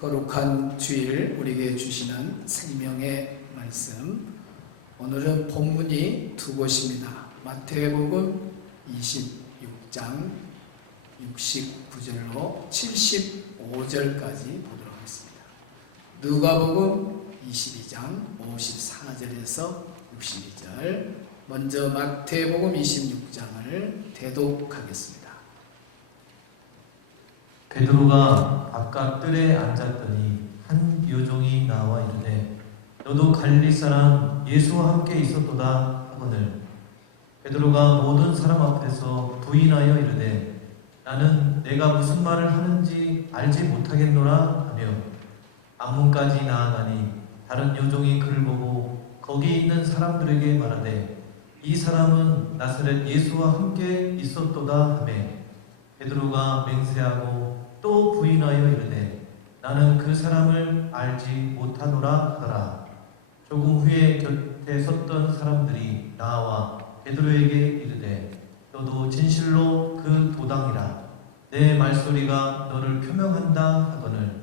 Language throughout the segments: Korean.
거룩한 주일 우리에게 주시는 생명의 말씀, 오늘은 본문이 두 곳입니다. 마태복음 26장 69절로 75절까지 보도록 하겠습니다. 누가복음 22장 54절에서 62절, 먼저 마태복음 26장을 대독하겠습니다. 베드로가 바깥 뜰에 앉았더니 한 요종이 나와 이르되 너도 갈릴리 사람 예수와 함께 있었도다 하거늘 베드로가 모든 사람 앞에서 부인하여 이르되 나는 내가 무슨 말을 하는지 알지 못하겠노라 하며 앞문까지 나아가니 다른 요종이 그를 보고 거기 있는 사람들에게 말하되 이 사람은 나사렛 예수와 함께 있었도다 하매 베드로가 맹세하고 또 부인하여 이르되 나는 그 사람을 알지 못하노라 하더라. 조금 후에 곁에 섰던 사람들이 나와 베드로에게 이르되 너도 진실로 그 도당이라 내 말소리가 너를 표명한다 하거늘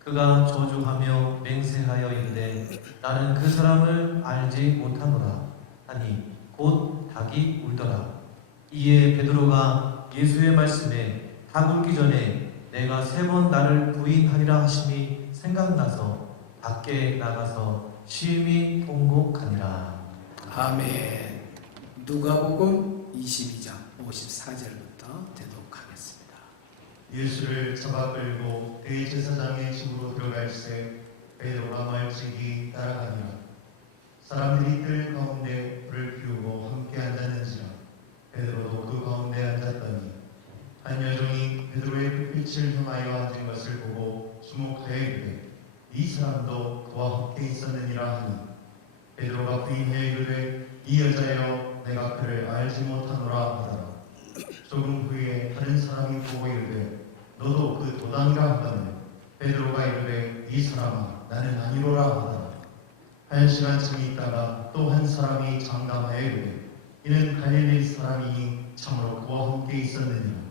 그가 저주하며 맹세하여 이르되 나는 그 사람을 알지 못하노라 하니 곧 닭이 울더라. 이에 베드로가 예수의 말씀에 닭 울기 전에 내가 3번 나를 부인하리라 하심이 생각나서 밖에 나가서 심히 통곡하니라. 아멘. 누가복음 22장 54절부터 대독하겠습니다. 예수를 잡아 끌고 대제사장의 집으로 들어갈새 베드로가 멀찍이 따라가니라. 사람들이 뜰 가운데 불을 피우고 함께 앉았는지라. 베드로도 그 가운데 앉았더니 한 여종이 베드로의 불빛을 향하여 앉은 것을 보고 주목하여 이르되 이 사람도 그와 함께 있었느니라 하니 베드로가 부인하여 이르되 이 여자여 내가 그를 알지 못하노라 하더라. 조금 후에 다른 사람이 보고 이르되 너도 그 도당이라 하더니 베드로가 이르되 이 사람아 나는 아니로라 하더라. 1시간쯤 있다가 또 한 사람이 장담하여 이르되 이는 갈릴리 사람이니 참으로 그와 함께 있었느니라.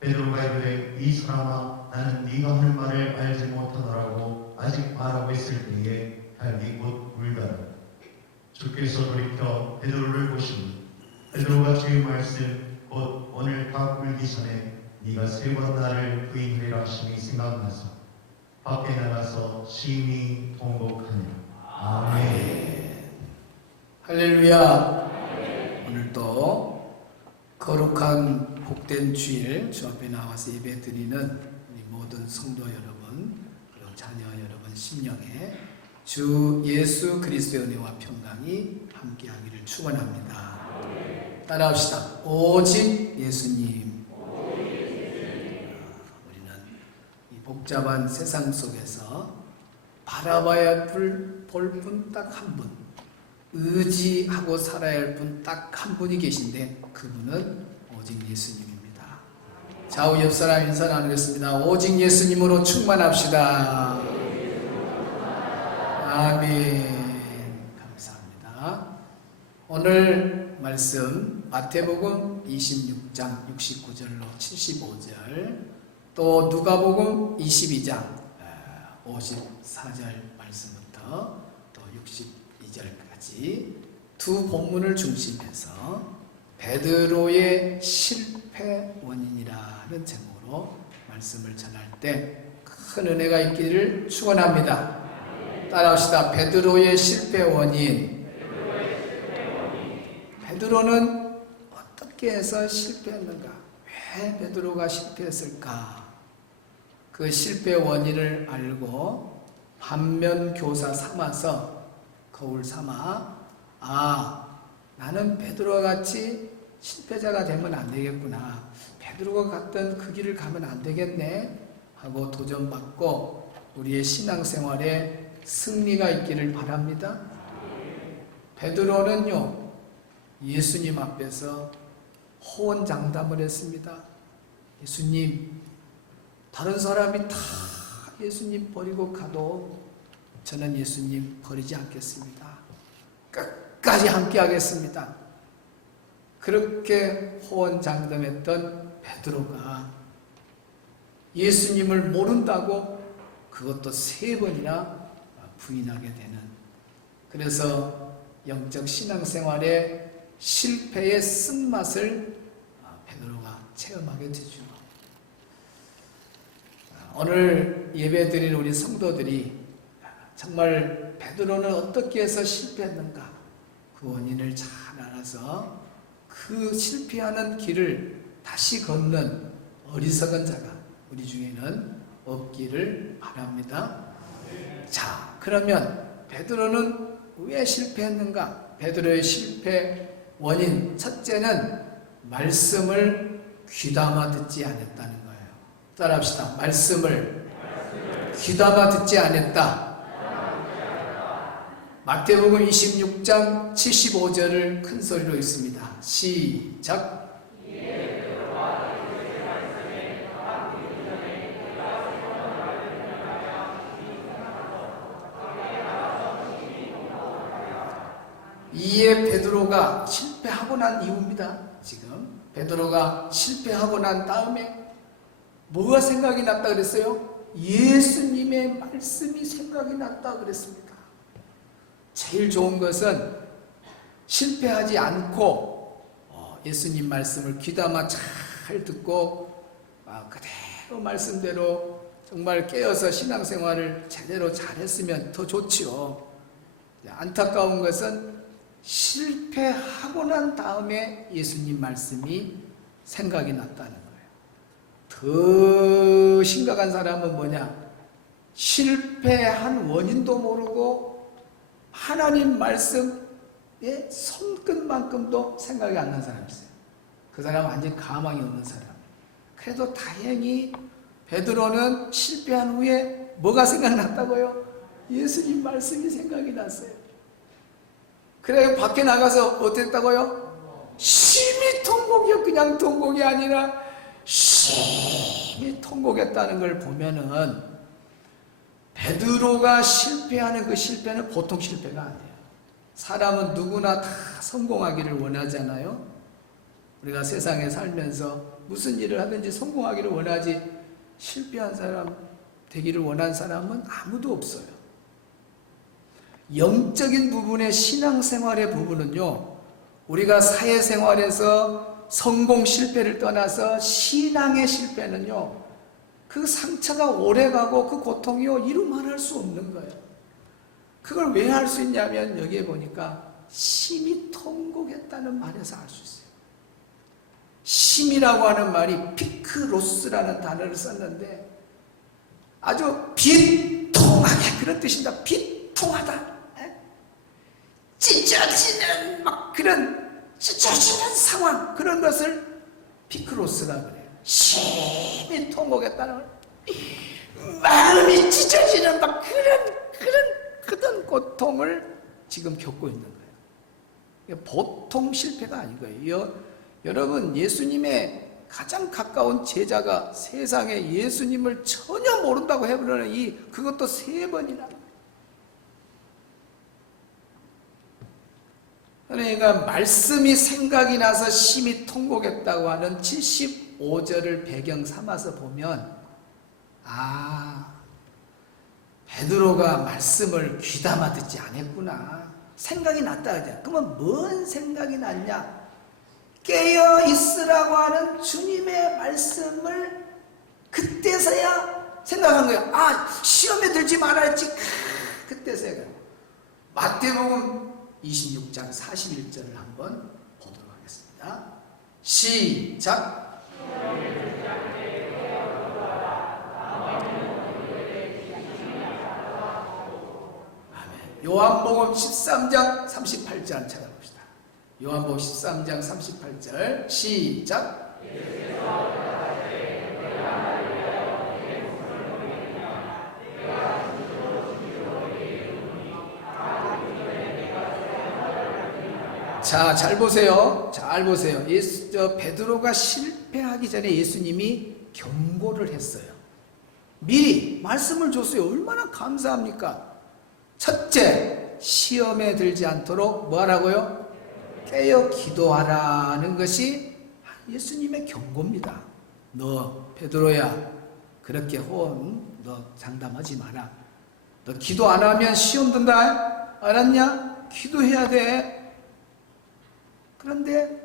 베드로가 이르되 이 사람아 나는 네가 할 말을 알지 못하노라고 아직 말하고 있을 때에 닭이 곧 울더라. 주께서 돌이켜 베드로를 보시니 베드로가 주의 말씀 곧 오늘 닭 울기 전에 네가 3번 나를 부인하리라 하심이 생각나서 밖에 나가서 심히 통곡하니라. 아멘. 할렐루야. 오늘도 거룩한 복된 주일 주 앞에 나와서 예배 드리는 우리 모든 성도 여러분, 그리고 자녀 여러분 심령에 주 예수 그리스도의 은혜와 평강이 함께하기를 축원합니다. 따라합시다. 오직 예수님. 우리는 이 복잡한 세상 속에서 바라봐야 볼 분 딱 한 분, 의지하고 살아야 할 분 딱 한 분이 계신데 그분은 오직 예수님입니다. 좌우 옆 사람 인사 나누겠습니다. 오직 예수님으로 충만합시다. 아멘. 감사합니다. 오늘 말씀 마태복음 26장 69절로 75절, 또 누가복음 22장 54절 말씀부터 또 62절까지 두 본문을 중심해서 베드로의 실패 원인이라는 제목으로 말씀을 전할 때 큰 은혜가 있기를 축원합니다. 따라합시다. 베드로의 실패 원인. 베드로는 어떻게 해서 실패했는가? 왜 베드로가 실패했을까? 그 실패 원인을 알고 반면교사 삼아서 거울 삼아 나는 베드로와 같이 실패자가 되면 안 되겠구나. 베드로가 갔던 그 길을 가면 안 되겠네 하고 도전받고 우리의 신앙생활에 승리가 있기를 바랍니다. 베드로는요, 예수님 앞에서 호언장담을 했습니다. 예수님, 다른 사람이 다 예수님 버리고 가도 저는 예수님 버리지 않겠습니다. 끝까지 함께 하겠습니다. 그렇게 호언장담했던 베드로가 예수님을 모른다고 그 그것도 3번이나 부인하게 되는, 그래서 영적 신앙생활의 실패의 쓴맛을 베드로가 체험하게 되죠. 오늘 예배드린 우리 성도들이 정말 베드로는 어떻게 해서 실패했는가, 그 원인을 잘 알아서 그 실패하는 길을 다시 걷는 어리석은 자가 우리 중에는 없기를 바랍니다. 자, 그러면 베드로는 왜 실패했는가? 베드로의 실패 원인 첫째는 말씀을 귀담아 듣지 않았다는 거예요. 따라합시다. 말씀을 귀담아 듣지 않았다. 마태복음 26장 75절을 큰 소리로 읽습니다. 시작. 이에 베드로가 실패하고 난 이유입니다. 지금 베드로가 실패하고 난 다음에 뭐가 생각이 났다 그랬어요? 예수님의 말씀이 생각이 났다 그랬습니다. 제일 좋은 것은 실패하지 않고 예수님 말씀을 귀담아 잘 듣고 그대로 말씀대로 정말 깨어서 신앙생활을 제대로 잘했으면 더 좋지요. 안타까운 것은 실패하고 난 다음에 예수님 말씀이 생각이 났다는 거예요. 더 심각한 사람은 뭐냐? 실패한 원인도 모르고 하나님 말씀의 손끝만큼도 생각이 안 난 사람이 있어요. 그 사람은 완전히 가망이 없는 사람. 그래도 다행히 베드로는 실패한 후에 뭐가 생각났다고요? 예수님 말씀이 생각이 났어요. 그래 밖에 나가서 어땠다고요? 심히 통곡이요. 그냥 통곡이 아니라 심히 통곡했다는 걸 보면은 베드로가 실패하는 그 실패는 보통 실패가 아니에요. 사람은 누구나 다 성공하기를 원하잖아요. 우리가 세상에 살면서 무슨 일을 하든지 성공하기를 원하지 실패한 사람 되기를 원하는 사람은 아무도 없어요. 영적인 부분의 신앙생활의 부분은요, 우리가 사회생활에서 성공 실패를 떠나서 신앙의 실패는요, 그 상처가 오래가고 그 고통이요 이루말할 수 없는 거예요. 그걸 왜 할 수 있냐면 여기에 보니까 심히 통곡했다는 말에서 알 수 있어요. 심이라고 하는 말이 피크로스라는 단어를 썼는데 아주 비통하게 그런 뜻입니다. 비통하다. 찢어지는 막 그런 찢어지는 상황, 그런 것을 피크로스라 그래요. 심히 통곡했다는 걸. 마음이 찢어지는 막 그런 고통을 지금 겪고 있는 거예요. 보통 실패가 아닌 거예요. 여러분, 예수님의 가장 가까운 제자가 세상에 예수님을 전혀 모른다고 해버리는 그것도 3번이나. 그러니까 말씀이 생각이 나서 심히 통곡했다고 하는 75절을 배경 삼아서 보면 베드로가 말씀을 귀담아 듣지 않았구나. 생각이 났다 하죠. 그러면 뭔 생각이 났냐? 깨어 있으라고 하는 주님의 말씀을 그때서야 생각한 거야. 시험에 들지 말아야지. 그때서야. 마태복음 26장 41절을 한번 보도록 하겠습니다. 시작. 아멘. 요한복음 13장 38절 찾아봅시다. 요한복음 13장 38절 시작. 자, 잘 보세요. 잘 보세요. 베드로가 실패하기 전에 예수님이 경고를 했어요. 미리 말씀을 줬어요. 얼마나 감사합니까? 첫째, 시험에 들지 않도록 뭐 하라고요? 깨어 기도하라는 것이 예수님의 경고입니다. 너 베드로야, 그렇게 너 장담하지 마라. 너 기도 안 하면 시험 든다. 알았냐? 기도해야 돼. 그런데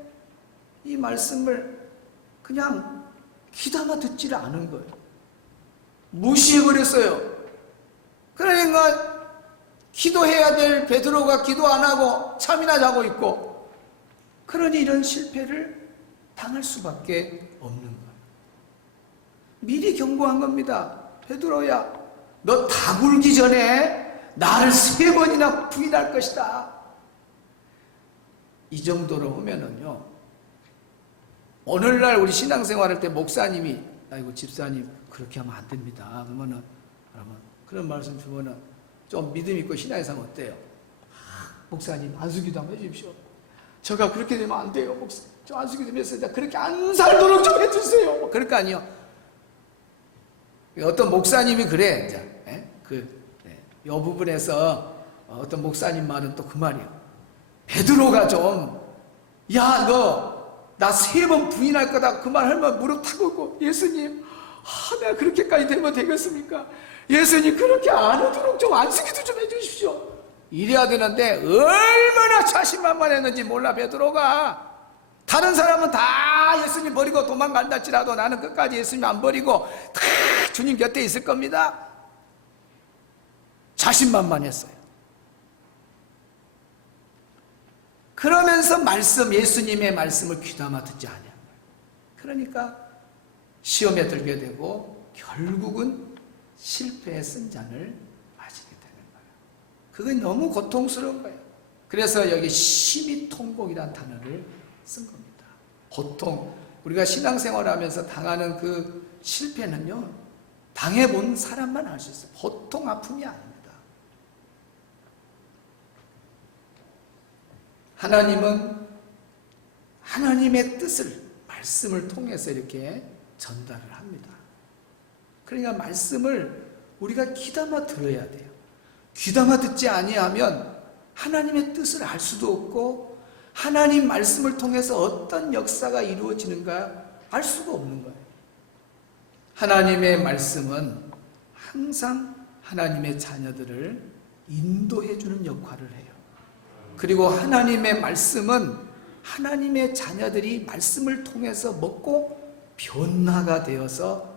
이 말씀을 그냥 귀담아 듣지를 않은 거예요. 무시해버렸어요. 그러니까 기도해야 될 베드로가 기도 안 하고 잠이나 자고 있고, 그러니 이런 실패를 당할 수밖에 없는 거예요. 미리 경고한 겁니다. 베드로야, 너 다 굴기 전에 나를 3번이나 부인할 것이다. 이 정도로 하면은요, 오늘날 우리 신앙생활할 때 목사님이, 아이고 집사님 그렇게 하면 안 됩니다. 그러면 그런 말씀 주면은 좀 믿음 있고 신앙생활 어때요? 목사님 안수기도 한번 해주십시오. 제가 그렇게 되면 안 돼요. 목사님 저 안수기도 했어요. 그렇게 안 살도록 좀 해주세요. 그럴 거 아니요. 어떤 목사님이 그래. 이 부분에서 어떤 목사님 말은 또 그 말이에요. 베드로가 좀, 야, 너 나 3번 부인할 거다. 그 말 하면 무릎 타고 있고, 예수님, 내가 그렇게까지 되면 되겠습니까? 예수님, 그렇게 안 하도록 좀 안수기도 좀 해주십시오. 이래야 되는데, 얼마나 자신만만했는지 몰라, 베드로가. 다른 사람은 다 예수님 버리고 도망간다 할지라도 나는 끝까지 예수님 안 버리고 다 주님 곁에 있을 겁니다. 자신만만했어요. 그러면서 예수님의 말씀을 귀담아 듣지 않아요. 그러니까 시험에 들게 되고 결국은 실패의 쓴잔을 마시게 되는 거예요. 그게 너무 고통스러운 거예요. 그래서 여기 심히통곡이라는 단어를 쓴 겁니다. 보통 우리가 신앙생활하면서 당하는 그 실패는요, 당해본 사람만 알 수 있어요. 보통 아픔이 아닙니다. 하나님은 하나님의 뜻을 말씀을 통해서 이렇게 전달을 합니다. 그러니까 말씀을 우리가 귀담아 들어야 돼요. 귀담아 듣지 아니하면 하나님의 뜻을 알 수도 없고 하나님 말씀을 통해서 어떤 역사가 이루어지는가 알 수가 없는 거예요. 하나님의 말씀은 항상 하나님의 자녀들을 인도해 주는 역할을 해요. 그리고 하나님의 말씀은 하나님의 자녀들이 말씀을 통해서 먹고 변화가 되어서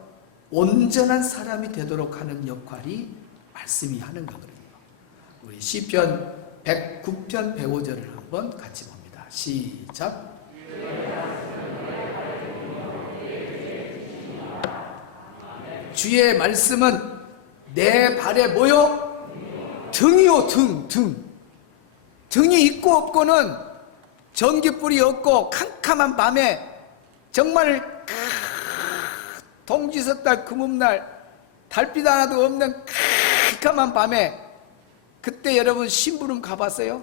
온전한 사람이 되도록 하는 역할이 말씀이 하는 거거든요. 우리 시편 109편 105절을 한번 같이 봅니다. 시작. 주의 말씀은 내 발에 뭐요? 등이요, 등. 등이 있고 없고는 전기불이 없고 캄캄한 밤에 정말 동지섣달 금음날 달빛 하나도 없는 캄캄한 밤에 그때 여러분 심부름 가봤어요?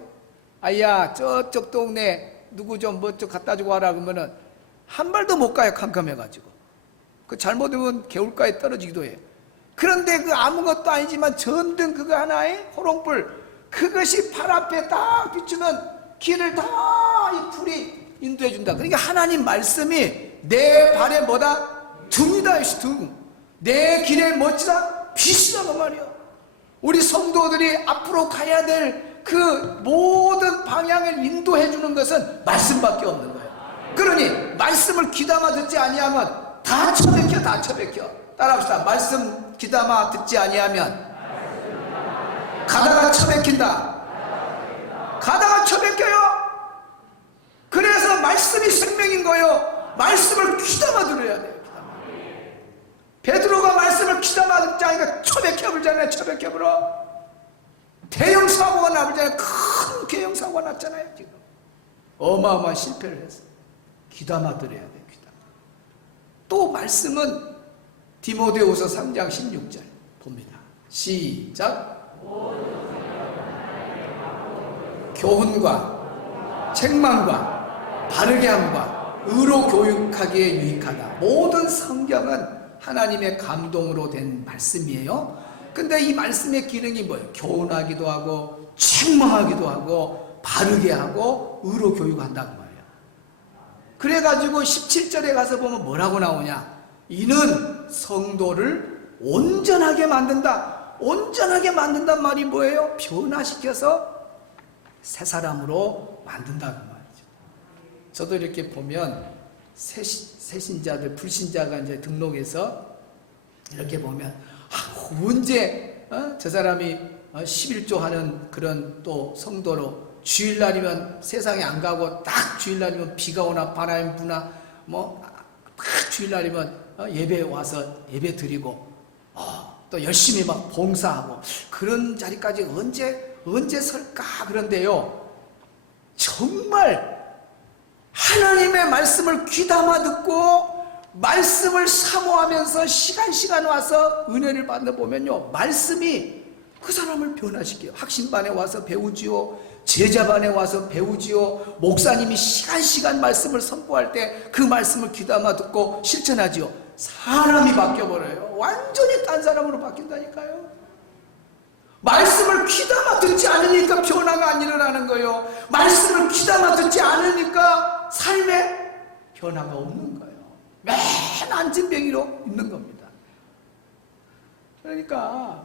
아야 저쪽 동네 누구 좀 뭐 좀 갖다 주고 와라 그러면은 한 발도 못 가요. 캄캄해가지고. 그 잘못하면 개울가에 떨어지기도 해요. 그런데 그 아무것도 아니지만 전등 그거 하나에 호롱불 그것이 발 앞에 딱 비추면 길을 다 이 불이 인도해 준다. 그러니까 하나님 말씀이 내 발에 뭐다? 등이다. 등. 내 길에 멋지다? 빛이다 그 말이야. 우리 성도들이 앞으로 가야 될 그 모든 방향을 인도해 주는 것은 말씀밖에 없는 거예요. 그러니 말씀을 귀담아 듣지 아니하면 다 처박혀. 따라합시다. 말씀 귀담아 듣지 아니하면 가다가 처박힌다. 가다가 처박혀요. 그래서 말씀이 생명인 거예요. 말씀을 귀담아 들어야 돼요. 베드로가 말씀을 귀담아 듣지 않으니까 처박혀버리잖아요. 처박혀버려. 대형 사고가 나버리잖아요. 큰 대형 사고가 났잖아요. 지금 어마어마한 실패를 했어요. 귀담아 들어야 돼요. 귀담아. 또 말씀은 디모데후서 3장 16절 봅니다. 시작. 교훈과 책망과 바르게 함과 의로 교육하기에 유익하다. 모든 성경은 하나님의 감동으로 된 말씀이에요. 근데 이 말씀의 기능이 뭐예요? 교훈하기도 하고 책망하기도 하고 바르게 하고 의로 교육한다고 말이에요. 그래가지고 17절에 가서 보면 뭐라고 나오냐? 이는 성도를 온전하게 만든다. 온전하게 만든단 말이 뭐예요? 변화시켜서 새 사람으로 만든다 그 말이죠. 저도 이렇게 보면 새신자들, 불신자가 이제 등록해서 이렇게 보면 언제 저 사람이 11조 하는 그런 또 성도로 주일날이면 세상에 안 가고 딱 주일날이면 비가 오나 바람이 부나 딱 주일날이면 예배 와서 예배 드리고 또 열심히 막 봉사하고 그런 자리까지 언제 설까 그런데요. 정말 하나님의 말씀을 귀담아 듣고 말씀을 사모하면서 시간 와서 은혜를 받는 보면요. 말씀이 그 사람을 변화시켜요. 학신반에 와서 배우지요. 제자반에 와서 배우지요. 목사님이 시간 말씀을 선포할 때 그 말씀을 귀담아 듣고 실천하지요. 사람이 바뀌어버려요. 완전히 딴 사람으로 바뀐다니까요. 말씀을 귀담아 듣지 않으니까 변화가 안 일어나는 거예요. 말씀을 귀담아 듣지 않으니까 삶에 변화가 없는 거예요. 맨 안진뱅이로 있는 겁니다. 그러니까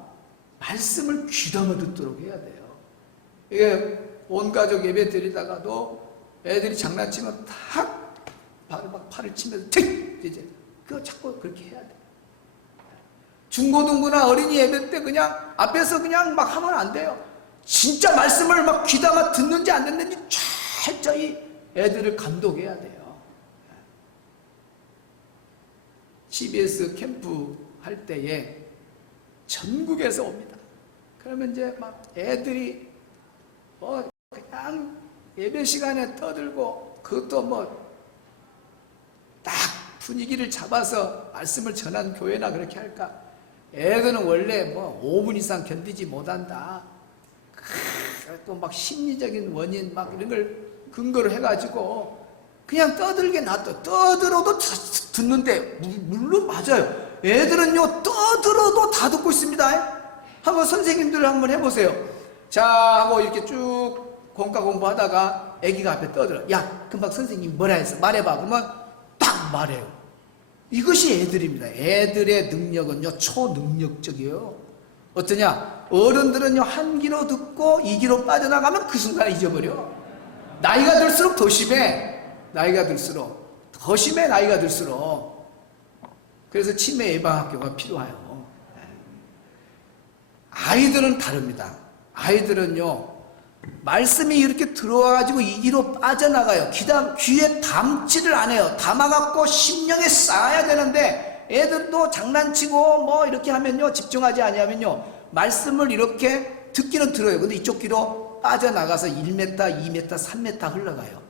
말씀을 귀담아 듣도록 해야 돼요. 이게 온 가족 예배 드리다가도 애들이 장난치면 탁 팔을 치면서 이제 그거 자꾸 그렇게 해야 돼요. 중고등부나 어린이 예배 때 그냥 앞에서 그냥 막 하면 안 돼요. 진짜 말씀을 막 귀담아 듣는지 안 듣는지 철저히 애들을 감독해야 돼요. CBS 캠프 할 때에 전국에서 옵니다. 그러면 이제 막 애들이 그냥 예배 시간에 떠들고 그것도 딱 분위기를 잡아서 말씀을 전한 교회나 그렇게 할까? 애들은 원래 5분 이상 견디지 못한다. 또 막 심리적인 원인 막 이런 걸 근거로 해가지고 그냥 떠들게 놔둬. 떠들어도 다 듣는데 물론 맞아요. 애들은요 떠들어도 다 듣고 있습니다. 한번 선생님들 한번 해보세요. 자 하고 이렇게 쭉 공과 공부하다가 애기가 앞에 떠들어. 야 금방 선생님 뭐라 했어? 말해봐. 그러면 딱 말해요. 이것이 애들입니다. 애들의 능력은요 초능력적이에요. 어떠냐? 어른들은요 한 귀로 듣고 이 귀로 빠져나가면 그 순간에 잊어버려. 나이가 들수록 더 심해. 나이가 들수록 더 심해. 나이가 들수록. 그래서 치매 예방학교가 필요해요. 아이들은 다릅니다. 아이들은요 말씀이 이렇게 들어와가지고 이 귀로 빠져나가요. 귀에 담지를 안 해요. 담아갖고 심령에 쌓아야 되는데 애들도 장난치고 이렇게 하면요 집중하지 아니하면요 말씀을 이렇게 듣기는 들어요. 근데 이쪽 귀로 빠져나가서 1m, 2m, 3m 흘러가요.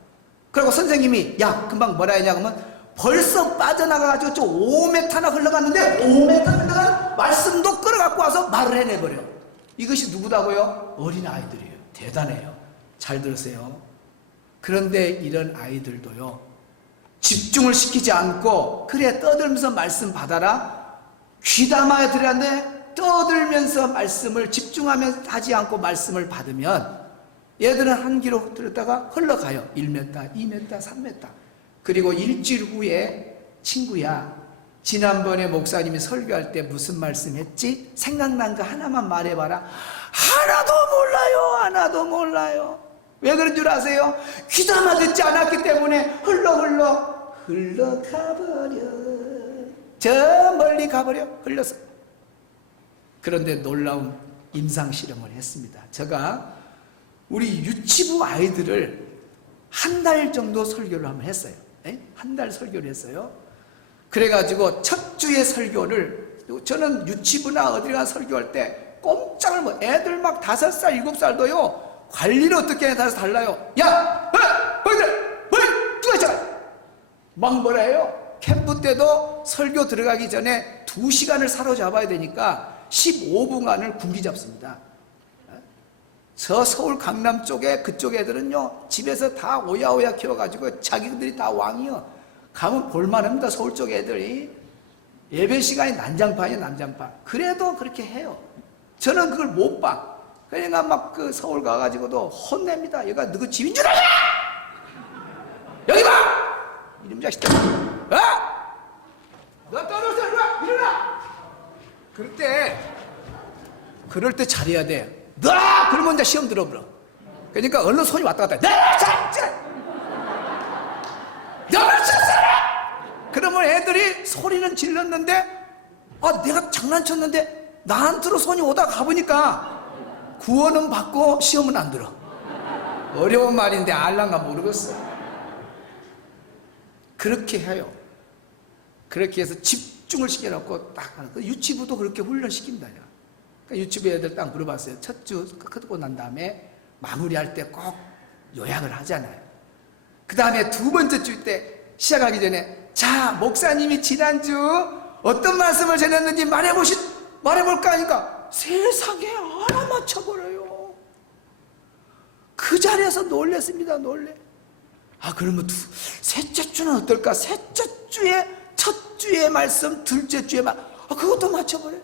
그리고 선생님이 야 금방 뭐라 했냐 그러면 벌써 빠져나가가지고 저 5m나 흘러갔는데 5m 흘러간 말씀도 끌어갖고 와서 말을 해내버려요. 이것이 누구다고요? 어린아이들이에요. 대단해요. 잘 들으세요. 그런데 이런 아이들도요 집중을 시키지 않고 그래 떠들면서 말씀 받아라 귀담아야 들었는데 떠들면서 말씀을 집중하면서 하지 않고 말씀을 받으면 얘들은 한 귀로 들었다가 흘러가요. 1m, 2m, 3m. 그리고 일주일 후에 친구야 지난번에 목사님이 설교할 때 무슨 말씀 했지? 생각난 거 하나만 말해봐라. 하나도 몰라요. 왜 그런 줄 아세요? 귀담아 듣지 않았기 때문에 흘러가버려. 저 멀리 가버려. 흘러서. 그런데 놀라운 임상실험을 했습니다. 제가 우리 유치부 아이들을 한 달 정도 설교를 한번 했어요. 한 달 설교를 했어요. 그래가지고 첫 주의 설교를 저는 유치부나 어디 가서 설교할 때 꼼짝을 못. 애들 막 5살, 7살도요 관리를 어떻게 해야 달라요. 야! 누가 있잖아! 막 뭐라 해요? 캠프 때도 설교 들어가기 전에 2시간을 사로잡아야 되니까 15분간을 군기 잡습니다. 저 서울 강남 쪽에 그쪽 애들은요 집에서 다 오야오야 키워가지고 자기들이 다 왕이요. 가면 볼만합니다. 서울 쪽 애들이 예배 시간이 난장판이에요. 난장판. 그래도 그렇게 해요. 저는 그걸 못 봐. 그러니까 막 그 서울 가가지고도 혼냅니다. 얘가 누구 집인 줄 알아? 여기 봐! 이놈 자식들. 너 떨어져 일어나! 그럴 때 잘해야 돼. 나! 그러면 이제 시험 들어버려. 그러니까 얼른 손이 왔다 갔다 해. 나! 자! 너를 쳤어라! 그러면 애들이 소리는 질렀는데, 내가 장난쳤는데, 나한테로 손이 오다 가보니까 구원은 받고 시험은 안 들어. 어려운 말인데 알란가 모르겠어. 그렇게 해요. 그렇게 해서 집중을 시켜놓고 딱 하는 거. 유치부도 그렇게 훈련시킨다. 그러니까 유치부 애들 딱 물어봤어요. 첫 주 끝고 난 다음에 마무리할 때 꼭 요약을 하잖아요. 그 다음에 두 번째 주 때 시작하기 전에, 자, 목사님이 지난주 어떤 말씀을 전했는지 말해볼까 하니까 세상에 알아맞혀버려요. 그 자리에서 놀랬습니다. 그러면 셋째 주는 어떨까? 셋째 주에 첫 주의 말씀, 둘째 주의 말씀, 그것도 맞춰버려요.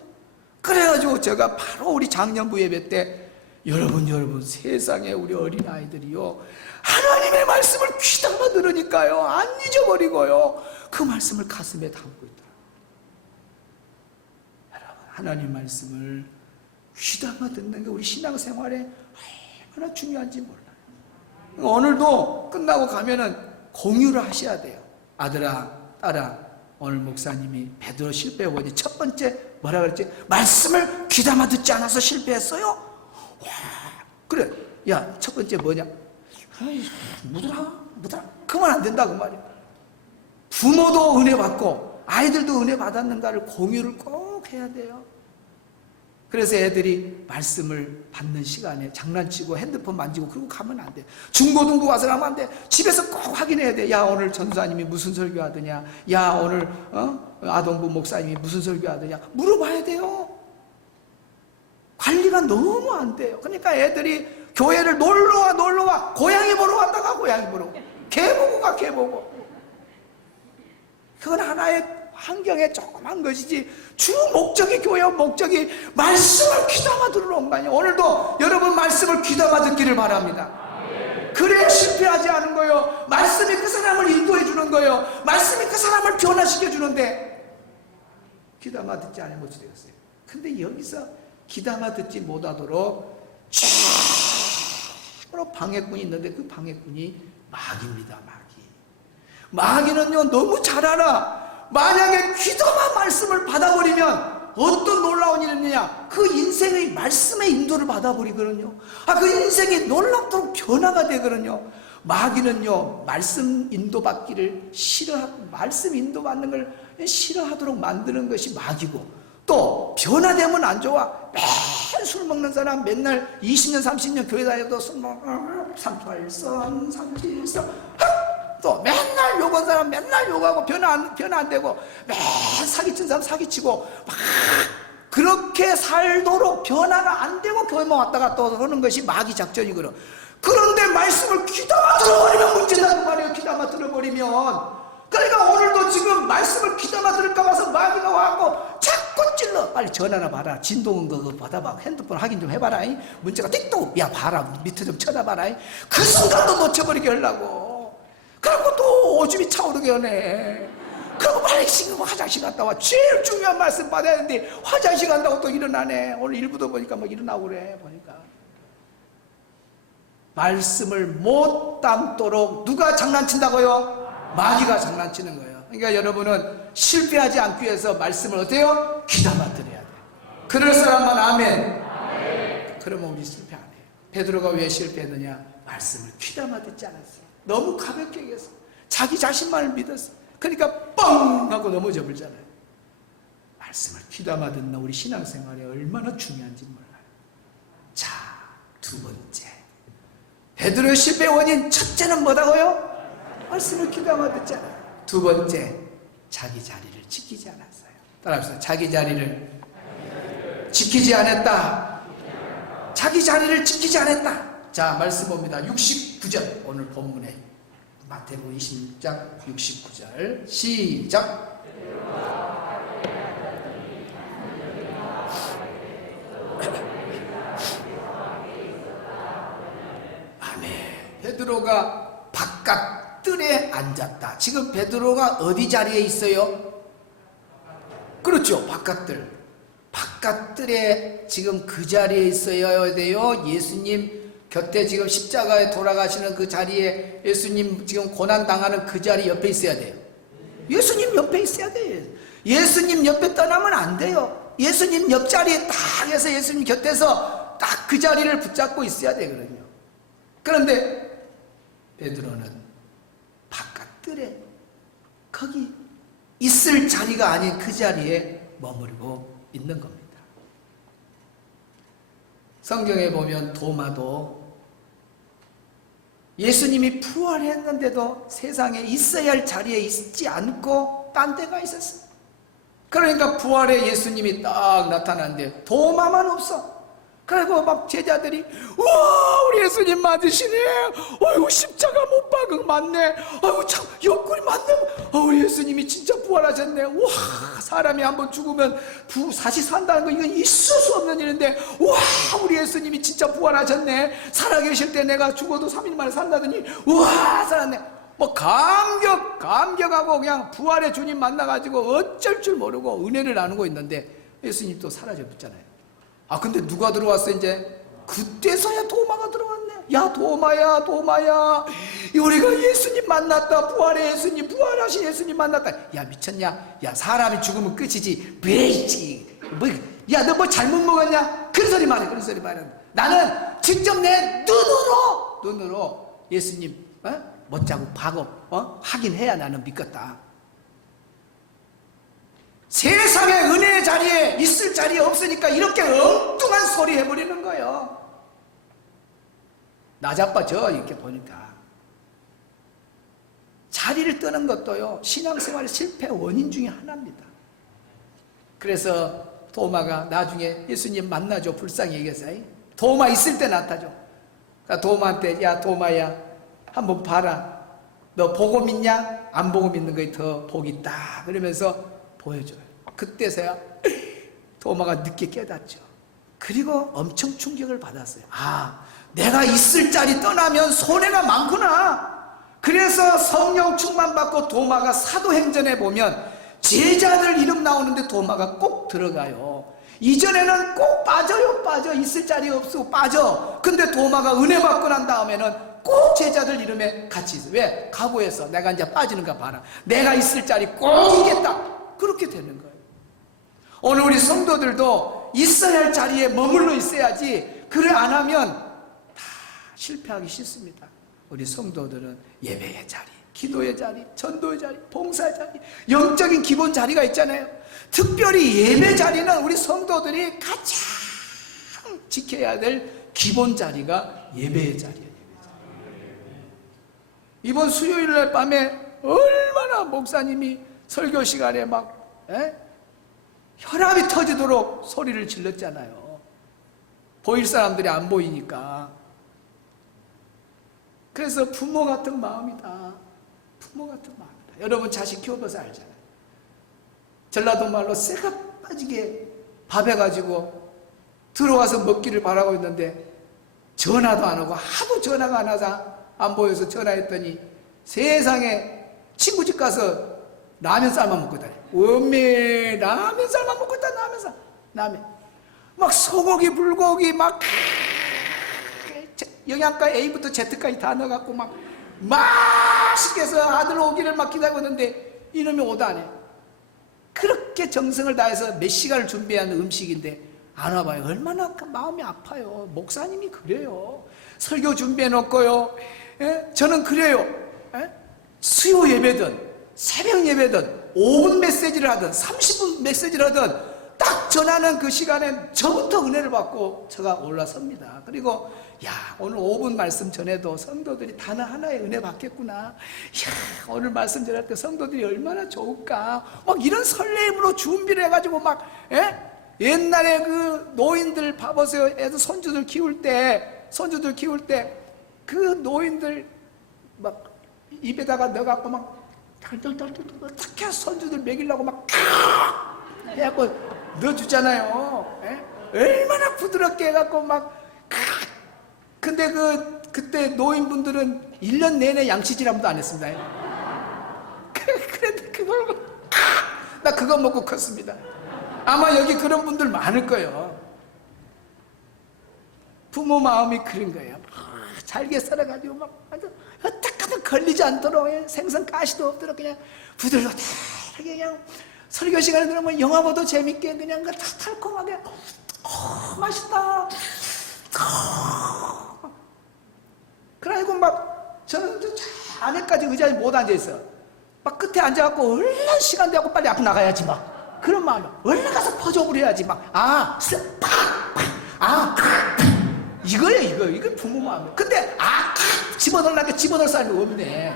그래가지고 제가 바로 우리 작년부 예배 때, 여러분 세상에 우리 어린아이들이요, 하나님의 말씀을 귀담아 들으니까요, 안 잊어버리고요, 그 말씀을 가슴에 담고 있더라고요. 여러분, 하나님 말씀을 귀담아 듣는 게 우리 신앙생활에 얼마나 중요한지 몰라요. 오늘도 끝나고 가면은 공유를 하셔야 돼요. 아들아, 딸아, 오늘 목사님이 베드로 실패해보니 첫 번째 뭐라 그랬지? 말씀을 귀담아 듣지 않아서 실패했어요? 와, 그래. 야, 첫 번째 뭐냐? 묻어라. 그만 안 된다, 그 말이야. 부모도 은혜 받고 아이들도 은혜 받았는가를 공유를 꼭 해야 돼요. 그래서 애들이 말씀을 받는 시간에 장난치고 핸드폰 만지고 그러고 가면 안 돼. 중고등부 와서 가면 안 돼. 집에서 꼭 확인해야 돼. 야, 오늘 전도사님이 무슨 설교 하더냐? 야, 오늘 아동부 목사님이 무슨 설교 하더냐? 물어봐야 돼요. 관리가 너무 안 돼요. 그러니까 애들이 교회를 놀러와. 고양이 보러 왔다가 고양이 보러. 개 보고 가, 개 보고. 그건 하나의 환경에 조그만 것이지, 주 목적이 교회의 목적이 말씀을 귀담아 들으러 온 거 아니에요. 오늘도 여러분 말씀을 귀담아 듣기를 바랍니다. 그래야 실패하지 않은 거예요. 말씀이 그 사람을 인도해 주는 거예요. 말씀이 그 사람을 변화시켜 주는데 귀담아 듣지 않으면 어찌 되겠어요? 근데 여기서 귀담아 듣지 못하도록 쭉 방해꾼이 있는데, 그 방해꾼이 마귀입니다. 마귀는요, 너무 잘 알아. 만약에 귀담아 말씀을 받아버리면 어떤 놀라운 일이 있느냐? 그 인생의 말씀의 인도를 받아버리거든요. 그 인생이 놀랍도록 변화가 되거든요. 마귀는요, 말씀 인도받기를 싫어하고, 말씀 인도받는 걸 싫어하도록 만드는 것이 마귀고, 또 변화되면 안 좋아. 매일 술 먹는 사람, 맨날 20년 30년 교회 다녀도 술 먹어, 38선 37선, 또 맨날 욕한 사람 맨날 욕하고 변화 안 되고, 매일 사기친 사람 사기치고, 막 그렇게 살도록 변화가 안 되고 교회만 왔다가 또 하는 것이 마귀 작전이거든. 그런데 말씀을 귀담아 들어버리면 문제다, 그 말이에요. 귀담아 들어버리면. 그러니까 오늘도 지금 말씀을 귀담아 들을까 봐서 마귀가 와갖고 자꾸 찔러. 빨리 전화나 봐라. 진동은 그거 받아봐. 핸드폰 확인 좀 해봐라. 문제가 띡똑. 야, 봐라. 밑에 좀 쳐다봐라. 그 순간도 놓쳐버리게 하려고. 그리고 또 오줌이 차오르게 하네. 그리고 빨리 씻고 화장실 갔다 와. 제일 중요한 말씀 받아야 되는데 화장실 간다고 또 일어나네. 오늘 일부도 보니까 막 일어나고 그래. 보니까 말씀을 못 담도록 누가 장난친다고요? 마귀가 장난치는 거예요. 그러니까 여러분은 실패하지 않기 위해서 말씀을 어때요? 귀담아 들어야 돼요. 그럴 사람만 아멘. 그러면 우리 실패 안 해요. 베드로가 왜 실패했느냐? 말씀을 귀담아 듣지 않았어요. 너무 가볍게 얘기했어. 자기 자신만을 믿었어. 그러니까 뻥 하고 넘어져 버리잖아요. 말씀을 귀담아 듣는 우리 신앙생활이 얼마나 중요한지 몰라요. 자, 두 번째, 베드로의 실패 원인, 첫째는 뭐다고요? 말씀을 귀담아 듣지 않아요. 두 번째, 자기 자리를 지키지 않았어요. 따라합시다. 자기 자리를 지키지 않았다. 자기 자리를 지키지 않았다. 자, 말씀 봅니다. 69절, 오늘 본문에 마태복음 26장 69절 시작. 아멘. 베드로가 바깥 뜰에 앉았다. 지금 베드로가 어디 자리에 있어요? 그렇죠. 바깥 뜰. 바깥들에 지금 그 자리에 있어야 돼요. 예수님 곁에 지금 십자가에 돌아가시는 그 자리에 예수님 지금 고난당하는 그 자리 옆에 있어야 돼요. 예수님 옆에 있어야 돼요. 예수님 옆에 떠나면 안 돼요. 예수님 옆자리에 딱 해서 예수님 곁에서 딱 그 자리를 붙잡고 있어야 되거든요. 그런데 베드로는 바깥들에 거기 있을 자리가 아닌 그 자리에 머무르고 있는 겁니다. 성경에 보면 도마도 예수님이 부활했는데도 세상에 있어야 할 자리에 있지 않고 딴 데가 있었어요. 그러니까 부활의 예수님이 딱 나타났는데 도마만 없어. 그리고 막 제자들이 우와 우리 예수님 맞으시네. 어이구 십자가 못 박은 맞네. 어이구 참 옆구리 맞네. 우리 예수님이 진짜 부활하셨네. 우와 사람이 한번 죽으면 다시 산다는 거 이건 있을 수 없는 일인데 우와 우리 예수님이 진짜 부활하셨네. 살아계실 때 내가 죽어도 3일 만에 산다더니 우와 살았네. 뭐 감격하고 그냥 부활의 주님 만나가지고 어쩔 줄 모르고 은혜를 나누고 있는데 예수님 또 사라져 붙잖아요. 근데 누가 들어왔어 이제? 그때서야 도마가 들어왔네. 야 도마야 우리가 예수님 만났다. 부활의 예수님 부활하신 예수님 만났다. 야 미쳤냐? 야 사람이 죽으면 끝이지 왜이지 야 너 뭐 잘못 먹었냐? 그런 소리 말해. 나는 직접 내 눈으로 예수님 못자고 박어 확인해야 나는 믿겠다. 세상의 은혜의 자리에 있을 자리에 없으니까 이렇게 엉뚱한 소리 해버리는 거예요. 나자빠져 이렇게 보니까. 자리를 뜨는 것도요 신앙생활의 실패 원인 중에 하나입니다. 그래서 도마가 나중에 예수님 만나죠. 불쌍히 얘기했어요. 도마 있을 때 나타죠. 그러니까 도마한테 야 도마야 한번 봐라. 너 보고 믿냐? 안 보고 믿는 거에 더 복이 있다. 그러면서 보여줘요. 그때서야 도마가 늦게 깨닫죠. 그리고 엄청 충격을 받았어요. 내가 있을 자리 떠나면 손해가 많구나. 그래서 성령 충만받고 도마가 사도행전에 보면 제자들 이름 나오는데 도마가 꼭 들어가요. 이전에는 꼭 빠져 있을 자리 없어 빠져. 근데 도마가 은혜 받고 난 다음에는 꼭 제자들 이름에 같이 있어. 왜? 각오해서 내가 이제 빠지는가 봐라. 내가 있을 자리 꼭 있겠다. 그렇게 되는 거예요. 오늘 우리 성도들도 있어야 할 자리에 머물러 있어야지. 그래 안 하면 다 실패하기 싫습니다. 우리 성도들은 예배의 자리, 기도의 자리, 전도의 자리, 봉사의 자리, 영적인 기본 자리가 있잖아요. 특별히 예배 자리는 우리 성도들이 가장 지켜야 될 기본 자리가 예배의 자리예요. 이번 수요일날 밤에 얼마나 목사님이 설교 시간에 막 혈압이 터지도록 소리를 질렀잖아요. 보일 사람들이 안 보이니까. 그래서 부모 같은 마음이다. 여러분 자식 키워봐서 알잖아요. 전라도 말로 쇠가 빠지게 밥해가지고 들어와서 먹기를 바라고 있는데 전화도 안 오고 하도 전화가 안 와서 안 보여서 전화했더니 세상에 친구 집 가서 라면 쌀만 먹고 있다네. 엄매 라면 쌀만 먹고 있다. 라면 막 소고기 불고기 막 영양가 A부터 Z까지 다 넣어갖고 막 맛있게 해서 아들 오기를 막 기다리고 있는데 이놈이 오다네. 그렇게 정성을 다해서 몇 시간을 준비한 음식인데 안 와봐요. 얼마나 마음이 아파요. 목사님이 그래요. 설교 준비해놓고요. 저는 그래요. 수요 예배든 새벽 예배든 5분 메시지를 하든 30분 메시지를 하든 딱 전하는 그 시간에 저부터 은혜를 받고 제가 올라섭니다. 그리고 오늘 5분 말씀 전에도 성도들이 단어 하나에 은혜 받겠구나. 오늘 말씀 전할 때 성도들이 얼마나 좋을까. 막 이런 설레임으로 준비를 해가지고 막 옛날에 그 노인들 봐보세요. 애들 손주들 키울 때 그 노인들 막 입에다가 넣어갖고 막 탁해 손주들 먹이려고 막 해갖고 넣어주잖아요. 얼마나 부드럽게 해갖고 막 근데 그때 노인분들은 1년 내내 양치질함도 안 했습니다. 그런데 그걸 나 그거 먹고 컸습니다. 아마 여기 그런 분들 많을 거예요. 부모 마음이 그런 거예요. 잘게 살아가지고 막 어떻게 하든 걸리지 않도록 생선 가시도 없도록 그냥 부들부들하게 그냥 설교 시간에 들으면 영화 보도 재밌게 그냥 다 달콤하게 맛있다. 그래가지고 막 저는 저 안에까지 의자에 못 앉아있어요. 막 끝에 앉아갖고 얼른 시간 되고 빨리 앞으로 나가야지 막 그런 마음이야. 얼른 가서 퍼져버려 해야지 막 이거예요. 이건 부모 마음이에요. 근데 집어넣으려니까 집어넣을 사람이 없네.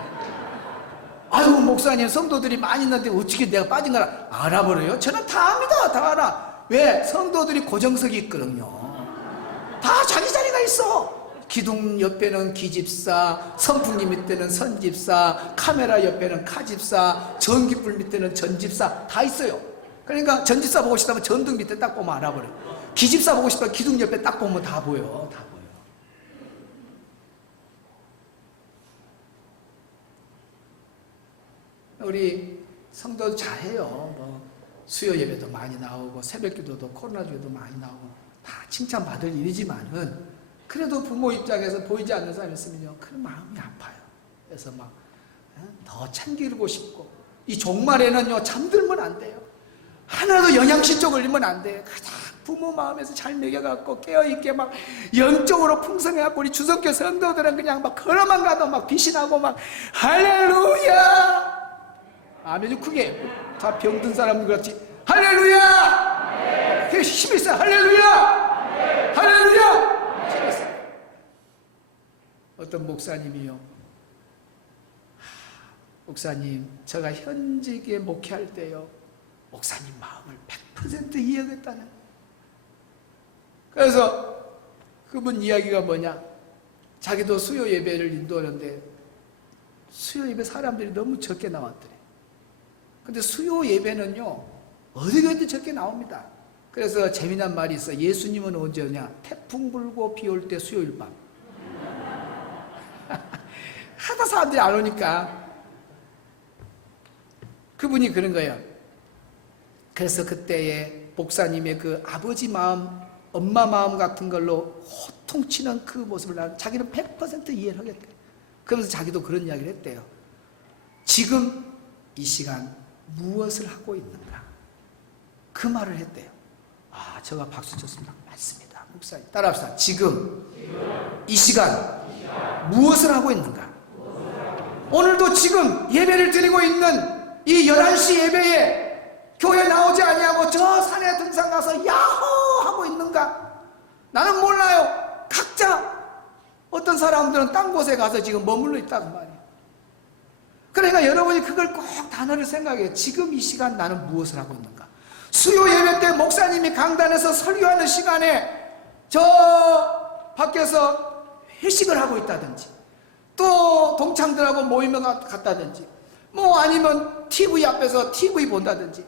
아유 목사님 성도들이 많이 있는데 어떻게 내가 빠진 거라 알아버려요? 저는 다 압니다. 다 알아. 왜? 성도들이 고정석이 있거든요. 다 자기 자리가 있어. 기둥 옆에는 기집사, 선풍기 밑에는 선집사, 카메라 옆에는 카집사, 전기불 밑에는 전집사 다 있어요. 그러니까 전집사 보고 싶다면 전등 밑에 딱 보면 알아버려. 기집사 보고 싶다면 기둥 옆에 딱 보면 다 보여. 다 보여. 우리 성도 잘해요. 뭐 수요 예배도 많이 나오고 새벽기도도 코로나 중에도 많이 나오고 다 칭찬받을 일이지만은 그래도 부모 입장에서 보이지 않는 사람이 있으면요 그런 마음이 아파요. 그래서 막 더 챙기고 싶고 이 종말에는요 잠들면 안 돼요. 하나도 영양실조 걸리면 안 돼요. 가장 부모 마음에서 잘 먹여갖고 깨어있게 막 영적으로 풍성해갖고 우리 주석교 성도들은 그냥 막 걸어만 가도 막 빛이 나고 막 할렐루야 아멘 좀 크게 다 병든 사람들 같이 할렐루야 그게 힘이 있어요. 할렐루야 할렐루야 힘이 있어요. 어떤 목사님이요 목사님 제가 현직에 목회할 때요 목사님 마음을 100% 이해하겠다는. 그래서 그분 이야기가 뭐냐 자기도 수요 예배를 인도하는데 수요 예배 사람들이 너무 적게 나왔더래. 근데 수요 예배는요 어디 가도 적게 나옵니다. 그래서 재미난 말이 있어. 예수님은 언제 오냐? 태풍 불고 비 올 때 수요일 밤. 하다 사람들이 안 오니까 그분이 그런 거예요. 그래서 그때의 목사님의 그 아버지 마음 엄마 마음 같은 걸로 호통치는 그 모습을 나는 자기는 100% 이해를 하겠대. 그러면서 자기도 그런 이야기를 했대요. 지금 이 시간 무엇을 하고 있는가? 그 말을 했대요. 제가 박수 쳤습니다. 맞습니다. 목사님 따라합시다. 지금 이 시간 무엇을 하고 있는가? 오늘도 지금 예배를 드리고 있는 이 11시 예배에 교회 나오지 아니하고 저 산에 등산 가서 야호 하고 있는가? 나는 몰라요. 각자 어떤 사람들은 딴 곳에 가서 지금 머물러 있다는 말이에요. 그러니까 여러분이 그걸 꼭 단어를 생각해요. 지금 이 시간 나는 무엇을 하고 있는가? 수요 예배 때 목사님이 강단에서 설교하는 시간에 저 밖에서 회식을 하고 있다든지 또 동창들하고 모임을 갔다든지 뭐 아니면 TV 앞에서 TV 본다든지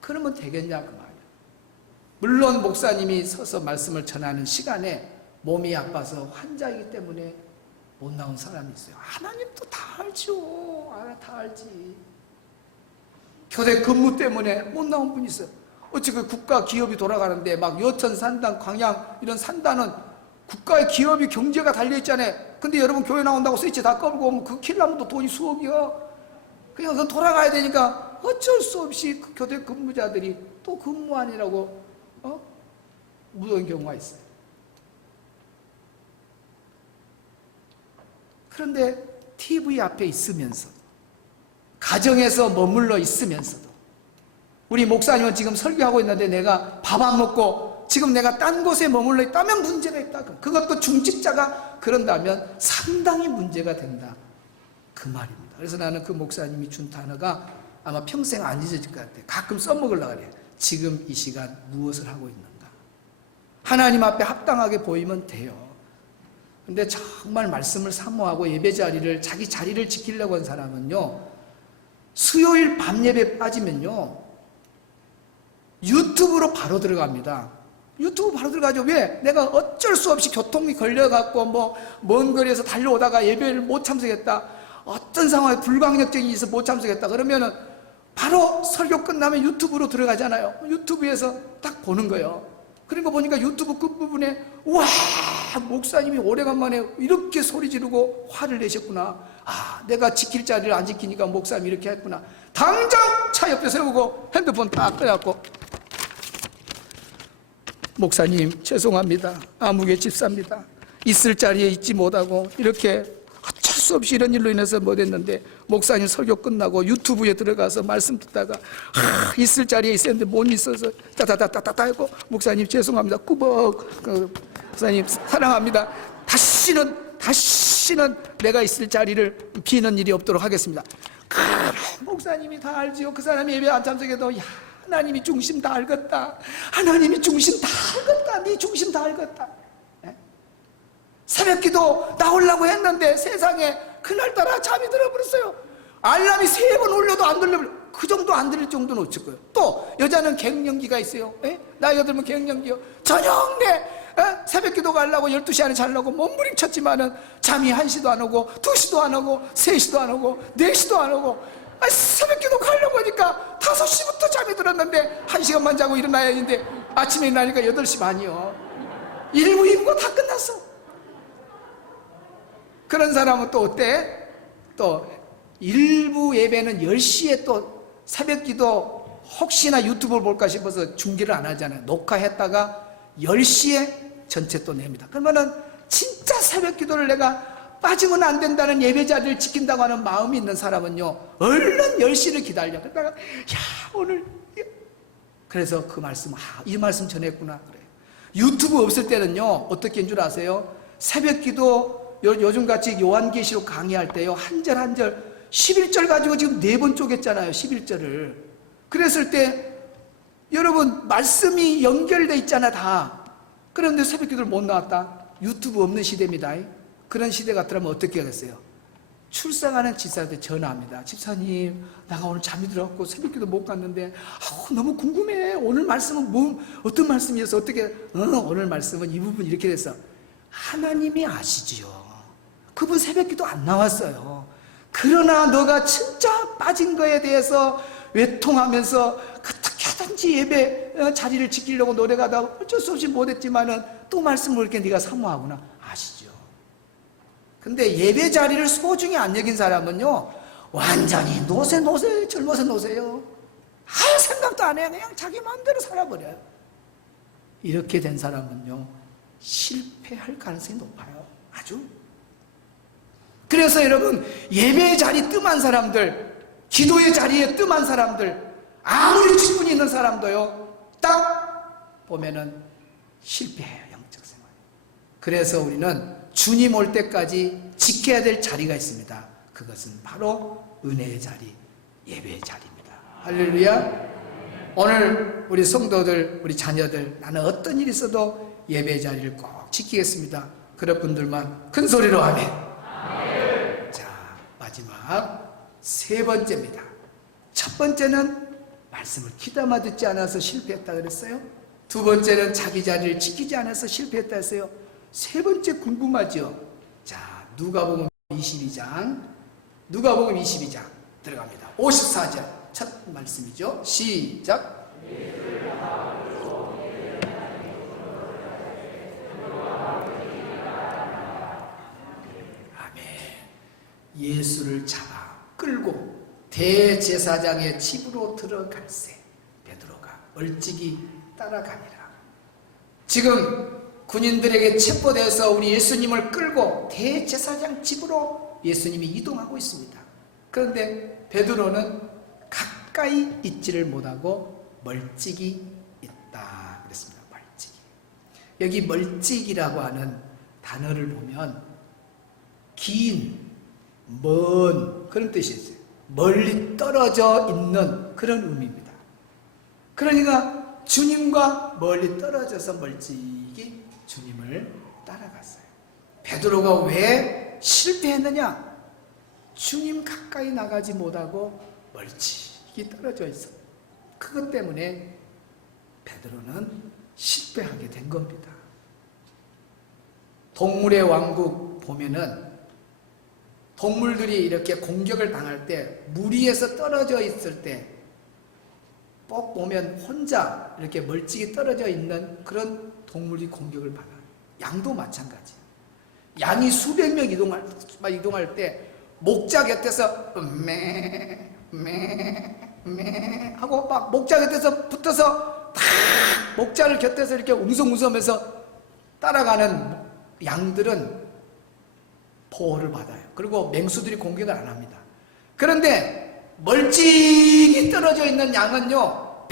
그러면 되겠냐 그 말이에요. 물론 목사님이 서서 말씀을 전하는 시간에 몸이 아파서 환자이기 때문에 못 나온 사람이 있어요. 하나님도 다 알죠. 다 알지. 교대 근무 때문에 못 나온 분이 있어요. 어찌 그 국가 기업이 돌아가는데 막 여천 산단 광양 이런 산단은 국가의 기업이 경제가 달려있잖아요. 근데 여러분 교회 나온다고 스위치 다 꺼고 오면 그 킬라면도 돈이 수억이요. 그냥 그건 돌아가야 되니까 어쩔 수 없이 그 교대 근무자들이 또 근무 아니라고 무더운 경우가 있어요. 그런데 TV 앞에 있으면서도 가정에서 머물러 있으면서도 우리 목사님은 지금 설교하고 있는데 내가 밥 안 먹고 지금 내가 딴 곳에 머물러 있다면 문제가 있다. 그것도 중직자가 그런다면 상당히 문제가 된다. 그 말입니다. 그래서 나는 그 목사님이 준 단어가 아마 평생 안 잊어질 것 같아. 가끔 써먹으려고 그래. 지금 이 시간 무엇을 하고 있는가? 하나님 앞에 합당하게 보이면 돼요. 근데 정말 말씀을 사모하고 예배 자리를 자기 자리를 지키려고 한 사람은요 수요일 밤 예배 빠지면요 유튜브로 바로 들어갑니다. 유튜브 바로 들어가죠. 왜? 내가 어쩔 수 없이 교통이 걸려갖고 뭐 먼 거리에서 달려오다가 예배를 못 참석했다. 어떤 상황에 불강력증이 있어서 못 참석했다. 그러면은 바로 설교 끝나면 유튜브로 들어가잖아요. 유튜브에서 딱 보는 거예요. 그런 거 보니까 유튜브 끝부분에 와, 목사님이 오래간만에 이렇게 소리 지르고 화를 내셨구나. 아, 내가 지킬 자리를 안 지키니까 목사님이 이렇게 했구나. 당장 차 옆에 세우고 핸드폰 딱 꺼내갖고, 목사님 죄송합니다. 아무개 집사입니다. 있을 자리에 있지 못하고 이렇게 어쩔 수 없이 이런 일로 인해서 못했는데, 목사님 설교 끝나고 유튜브에 들어가서 말씀 듣다가 있을 자리에 있었는데 못 있어서 따다다다다다 하고, 목사님 죄송합니다. 꾸벅, 목사님 사랑합니다. 다시는 내가 있을 자리를 비는 일이 없도록 하겠습니다. 목사님이 다 알지요. 그 사람이 예배 안 참석해도, 야, 하나님이 중심 다 알겠다. 하나님이 중심 다 알겠다. 네 중심 다 알겠다. 새벽기도 나오려고 했는데 세상에 그날따라 잠이 들어버렸어요. 알람이 3번 울려도 안 들려버려. 그 정도 안 들릴 정도는 어쩔 거예요. 또 여자는 갱년기가 있어요. 나이가 들면 갱년기요. 저녁 내 새벽기도 가려고 12시 안에 자려고 몸부림쳤지만은 잠이 1시도 안 오고 2시도 안 오고 3시도 안 오고 4시도 안 오고, 새벽기도 가려고 하니까 5시부터 잠이 들었는데 1시간만 자고 일어나야 하는데 아침에 일어나니까 8시 반이요. 1부 2부가 다 끝났어. 그런 사람은 또 어때? 또 일부 예배는 10시에 또 새벽기도 혹시나 유튜브를 볼까 싶어서 중계를 안 하잖아요. 녹화했다가 10시에 전체 또 냅니다. 그러면은 진짜 새벽기도를 내가 빠지면 안 된다는 예배 자리를 지킨다고 하는 마음이 있는 사람은요, 얼른 10시를 기다려. 그러다가 야, 오늘, 그래서 그 말씀, 이 말씀 전했구나 그래요. 유튜브 없을 때는요 어떻게 한 줄 아세요? 새벽기도 요즘같이 요한계시록 강의할 때요, 한 절 한 절 11절 가지고 지금 4번 쪼갰잖아요. 11절을. 그랬을 때 여러분 말씀이 연결돼 있잖아 다. 그런데 새벽기도를 못 나왔다. 유튜브 없는 시대입니다. 그런 시대 같더라면 어떻게 하겠어요? 출상하는 집사한테 전화합니다. 집사님, 나가 오늘 잠이 들어갖고 새벽기도 못 갔는데 너무 궁금해. 오늘 말씀은 어떤 말씀이어서 어떻게 오늘 말씀은 이 부분 이렇게 됐어. 하나님이 아시지요. 그분 새벽기도 안 나왔어요. 그러나 너가 진짜 빠진 거에 대해서 외통하면서 어떻게 하든지 예배 자리를 지키려고 노력하다 어쩔 수 없이 못했지만은 또 말씀을 그렇게 네가 사모하구나 아시죠. 근데 예배 자리를 소중히 안 여긴 사람은요, 완전히 젊어서 노세요. 아무 생각도 안 해요. 그냥 자기 마음대로 살아버려요. 이렇게 된 사람은요 실패할 가능성이 높아요. 아주. 그래서 여러분, 예배의 자리 뜸한 사람들, 기도의 자리에 뜸한 사람들, 아무리 직분이 있는 사람도요 딱 보면은 실패해요. 영적 생활. 그래서 우리는 주님 올 때까지 지켜야 될 자리가 있습니다. 그것은 바로 은혜의 자리, 예배의 자리입니다. 할렐루야. 오늘 우리 성도들, 우리 자녀들, 나는 어떤 일이 있어도 예배의 자리를 꼭 지키겠습니다. 그런 분들만 큰 소리로 아멘. 자, 마지막 3번째입니다. 첫 번째는 말씀을 귀담아 듣지 않아서 실패했다 그랬어요. 2번째는 자기 자리를 지키지 않아서 실패했다 했어요. 3번째 궁금하죠? 자, 누가복음 22장 들어갑니다. 54절 첫 말씀이죠. 시작. 아멘. 예수를 잡아 끌고 대제사장의 집으로 들어갈새 베드로가 얼찍이 따라가니라. 지금 군인들에게 체포돼서 우리 예수님을 끌고 대제사장 집으로 예수님이 이동하고 있습니다. 그런데 베드로는 가까이 있지를 못하고 멀찍이 있다 그랬습니다. 멀찍이. 여기 멀찍이라고 하는 단어를 보면 긴, 먼 그런 뜻이 있어요. 멀리 떨어져 있는 그런 의미입니다. 그러니까 주님과 멀리 떨어져서 멀찍이 주님을 따라갔어요. 베드로가 왜 실패했느냐? 주님 가까이 나가지 못하고 멀찍이 떨어져 있어. 그것 때문에 베드로는 실패하게 된 겁니다. 동물의 왕국 보면은 동물들이 이렇게 공격을 당할 때 무리에서 떨어져 있을 때 꼭 보면 혼자 이렇게 멀찍이 떨어져 있는 그런 동물이 공격을 받아요. 양도 마찬가지. 양이 수백 명 이동할 때 목자 곁에서 매 하고 막 목자 곁에서 붙어서 다 목자를 곁에서 이렇게 웅성웅성하면서 따라가는 양들은 보호를 받아요. 그리고 맹수들이 공격을 안 합니다. 그런데 멀찍이 떨어져 있는 양은요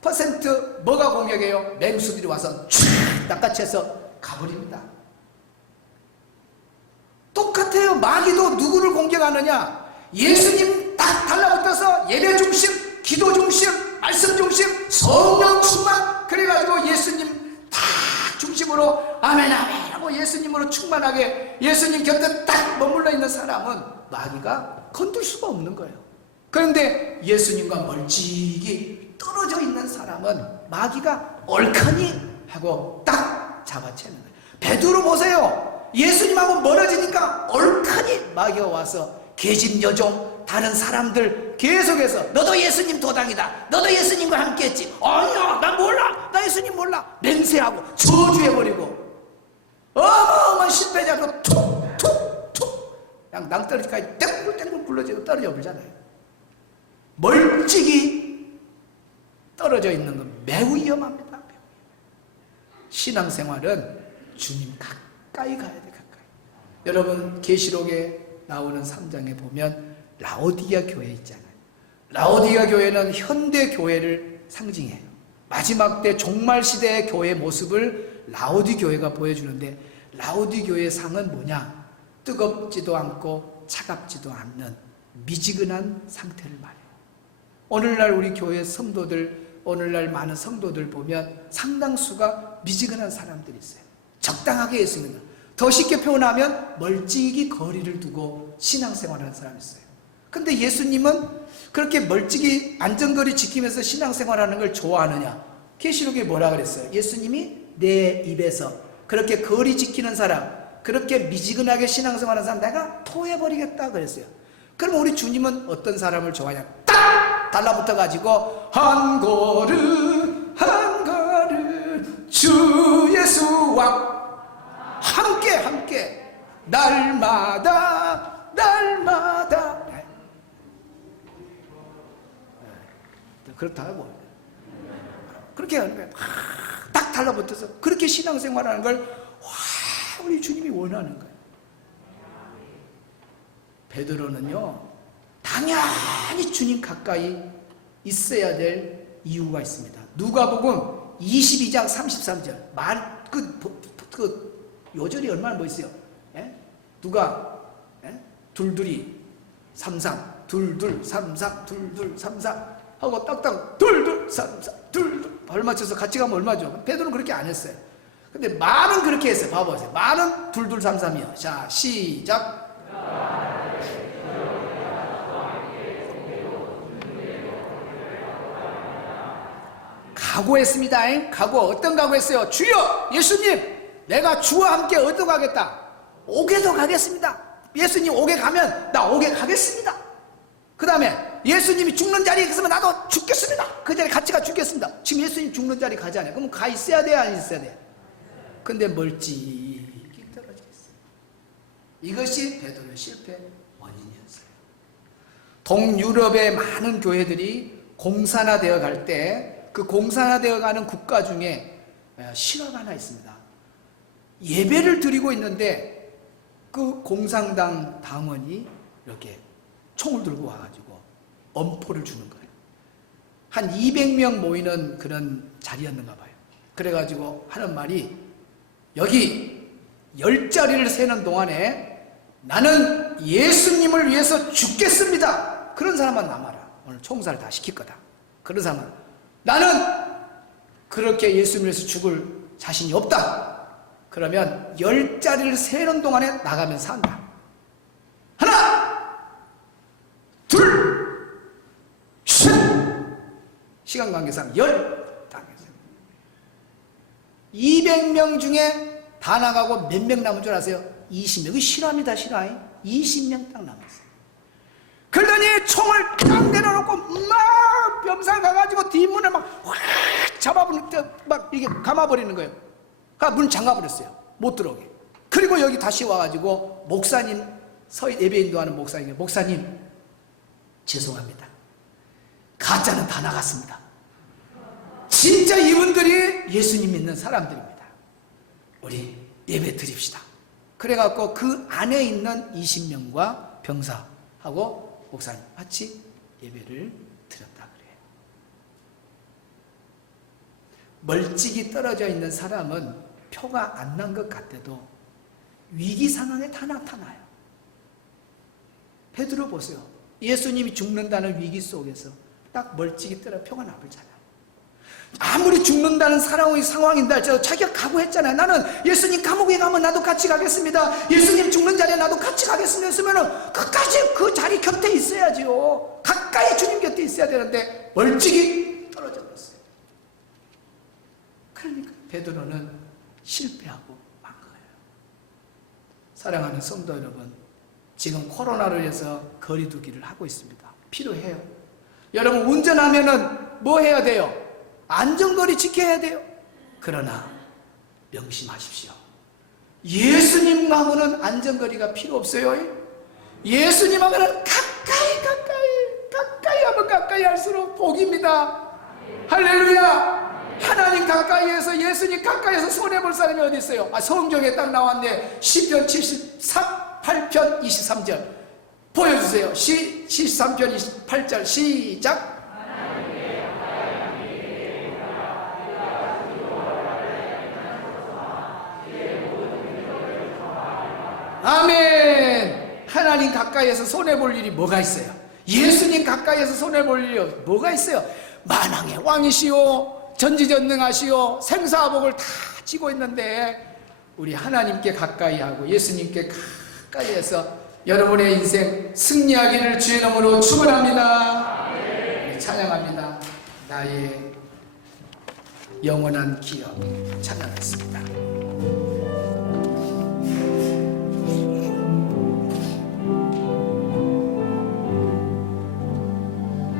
100% 뭐가 공격해요? 맹수들이 와서 쫙 낚아채서 가버립니다. 똑같아요. 마귀도 누구를 공격하느냐? 예수님 딱 달라붙어서 예배 중심, 기도 중심, 말씀 중심, 성령 충만, 그래가지고 예수님 딱 중심으로 아멘 아멘 하고 예수님으로 충만하게 예수님 곁에 딱 머물러 있는 사람은 마귀가 건들 수가 없는 거예요. 그런데 예수님과 멀찍이 떨어져 있는 사람은 마귀가 얼큰이 하고 딱 잡아채는 거예요. 베드로 보세요. 예수님하고 멀어지니까 얼큰이 마귀가 와서 계집 여종 다른 사람들 계속해서 너도 예수님 도당이다. 너도 예수님과 함께했지. 아니야 나 몰라. 나 예수님 몰라. 맹세하고 저주해버리고 어마어마한 실패자도 툭툭툭 그냥 낭떠러지까지 땡굴땡굴 굴러지고 떨어져 버리잖아요. 멀찍이 떨어져 있는 건 매우 위험합니다. 신앙생활은 주님 가까이 가야 돼. 가까이. 여러분 계시록에 나오는 3장에 보면 라오디게아 교회 있잖아요. 라오디게아 교회는 현대 교회를 상징해요. 마지막 때 종말 시대의 교회 모습을 라오디 교회가 보여주는데 라오디 교회의 상은 뭐냐? 뜨겁지도 않고 차갑지도 않는 미지근한 상태를 말해요. 오늘날 우리 교회 성도들, 오늘날 많은 성도들 보면 상당수가 미지근한 사람들이 있어요. 적당하게 예수님을 더 쉽게 표현하면 멀찍이 거리를 두고 신앙생활하는 사람이 있어요. 근데 예수님은 그렇게 멀찍이 안전거리 지키면서 신앙생활하는 걸 좋아하느냐? 계시록에 뭐라 그랬어요? 예수님이 내 입에서 그렇게 거리 지키는 사람, 그렇게 미지근하게 신앙생활하는 사람 내가 토해버리겠다 그랬어요. 그럼 우리 주님은 어떤 사람을 좋아하냐? 딱 달라붙어가지고 한 걸음 한 걸음 주 예수와 함께 날마다 그렇다고 그렇게 하는 거예요. 딱 달라붙어서 그렇게 신앙생활하는 걸 우리 주님이 원하는 거예요. 베드로는요 당연히 주님 가까이 있어야 될 이유가 있습니다. 누가복음 22장 33절 요절이 얼마나 멋있어요. 예? 누가 둘둘이 삼삼 둘둘 삼삼 둘둘 삼삼 하고 딱딱 둘둘 삼삼 둘둘 발 맞춰서 같이 가면 얼마죠? 베드로는 그렇게 안 했어요. 근데 말은 그렇게 했어요. 봐보세요. 말은 둘둘 삼삼이요. 자 시작. 각오했습니다. 각오. 어떤 각오했어요? 주여 예수님 내가 주와 함께 어디 가겠다. 옥에도 가겠습니다. 예수님 옥에 가면 나 옥에 가겠습니다. 그 다음에 예수님이 죽는 자리에 있으면 나도 죽겠습니다. 그 자리에 같이 가 죽겠습니다. 지금 예수님 죽는 자리 가잖아요. 그럼 가 있어야 돼요? 안 있어야 돼요? 근데 멀찍이 떨어지겠어요. 이것이 베드로의 실패 원인이었어요. 동유럽의 많은 교회들이 공산화되어 갈 때 그 공산화되어 가는 국가 중에 실화가 하나 있습니다. 예배를 드리고 있는데 그 공산당 당원이 이렇게 총을 들고 와가지고 엄포를 주는 거예요. 한 200명 모이는 그런 자리였는가 봐요. 그래가지고 하는 말이 여기 10자리를 세는 동안에 나는 예수님을 위해서 죽겠습니다. 그런 사람만 남아라. 오늘 총살 다 시킬 거다. 그런 사람은 나는 그렇게 예수님을 위해서 죽을 자신이 없다. 그러면 10자리를 세는 동안에 나가면 산다. 하나, 둘, 셋. 시간 관계상 10 당했어요. 200명 중에 다 나가고 몇 명 남은 줄 아세요? 20명. 이거 실화입니다, 실화. 20명 딱 남았어요. 그러더니 총을 딱 내려놓고 막 병상 가가지고 뒷문을 막 확 잡아버리는, 막 이게 감아버리는 거예요. 그러니까 문 잠가버렸어요. 못 들어오게. 그리고 여기 다시 와가지고 목사님, 예배 인도하는 목사님 죄송합니다. 가짜는 다 나갔습니다. 진짜 이분들이 예수님 믿는 사람들입니다. 우리 예배 드립시다. 그래갖고 그 안에 있는 20명과 병사하고 목사님 같이 예배를 드렸다 그래요. 멀찍이 떨어져 있는 사람은 표가 안 난 것 같아도 위기 상황에 다 나타나요. 베드로 보세요. 예수님이 죽는다는 위기 속에서 딱 멀찍이 떨어 표가 나불잖아요. 아무리 죽는다는 상황인데 할지라도 자기가 각오했잖아요. 나는 예수님 감옥에 가면 나도 같이 가겠습니다. 예수님 죽는 자리에 나도 같이 가겠습니다 했으면 끝까지 그 자리 곁에 있어야지요. 가까이 주님 곁에 있어야 되는데 멀찍이 떨어져 버렸어요. 그러니까 베드로는 실패하고 만 거예요. 사랑하는 성도 여러분, 지금 코로나로 인해서 거리 두기를 하고 있습니다. 필요해요. 여러분 운전하면은 뭐 해야 돼요? 안전거리 지켜야 돼요. 그러나 명심하십시오. 예수님하고는 안전거리가 필요 없어요. 예수님하고는 가까이 하면 가까이 할수록 복입니다. 할렐루야. 하나님 가까이에서, 예수님 가까이에서 손해볼 사람이 어디 있어요? 성경에 딱 나왔네. 시편 78편 23절 보여주세요. 73편 28절 시작. 아멘. 하나님 가까이에서 손해볼 일이 뭐가 있어요? 예수님 가까이에서 손해볼 일이 뭐가 있어요? 만왕의 왕이시오, 전지전능하시오, 생사복을 다 지고 있는데 우리 하나님께 가까이 하고 예수님께 가까이해서 여러분의 인생 승리하기를 주의 이름으로 축원합니다. 네, 찬양합니다. 나의 영원한 기억 찬양했습니다.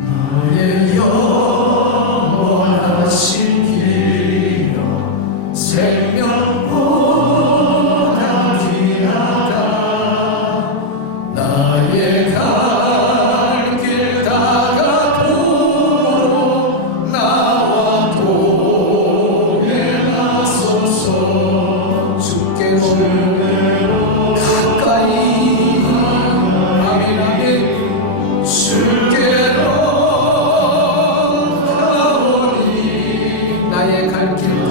나의 영원하신 길이여 생명보다 귀하다. 나의 갈 길 다가도록 나와 동행하소서. 주께로 가까이 아멘 아멘. 주께로 가오니 나의 갈 길 다가도록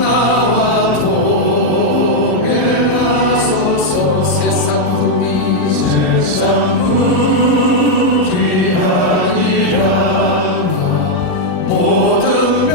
나와 동행하소서. 세상 분이 아니라 모든 명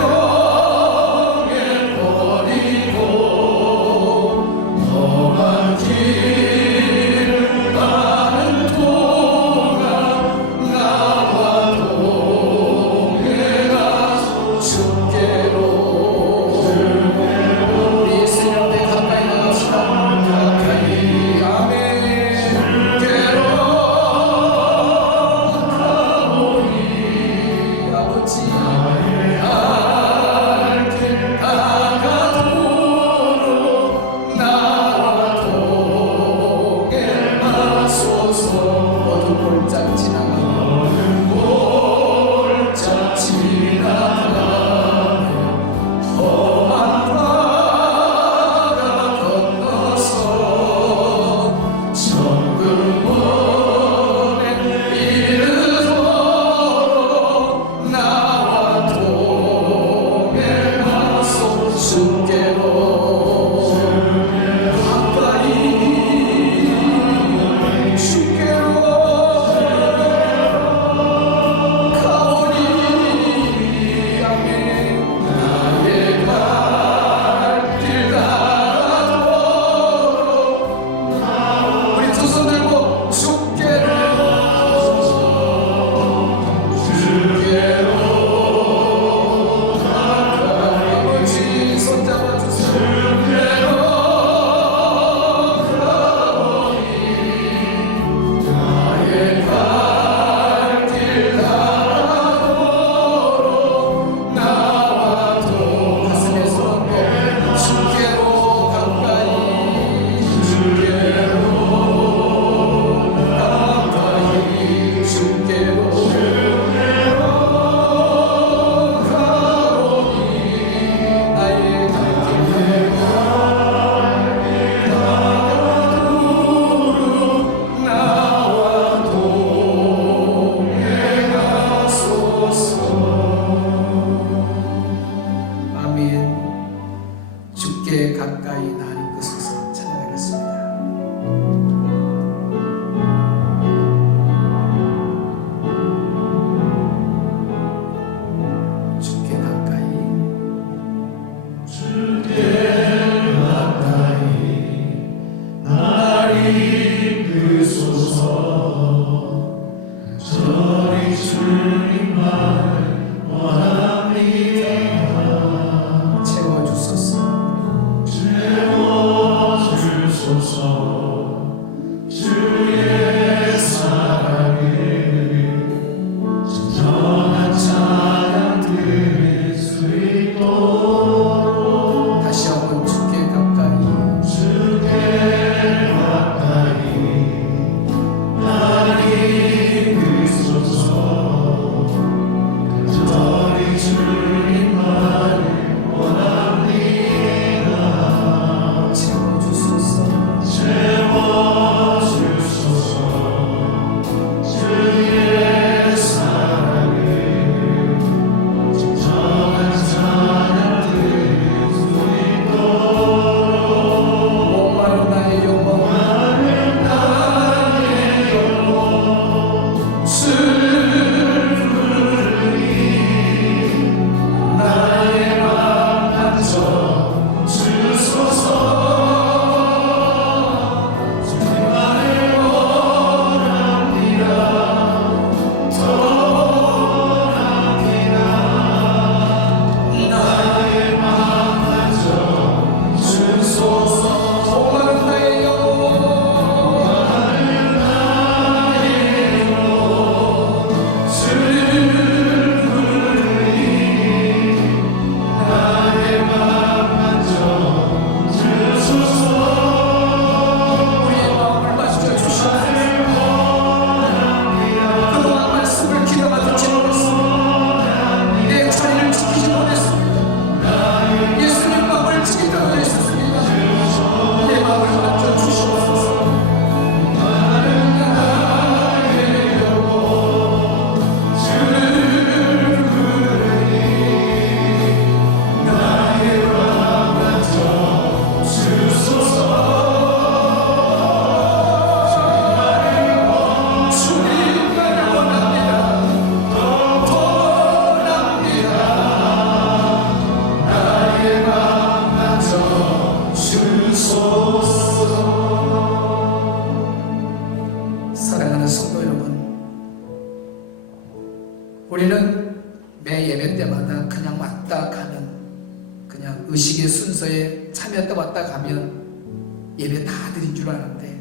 그냥 왔다 가는, 그냥 의식의 순서에 참여했다 왔다 가면 예배 다 드린 줄 아는데,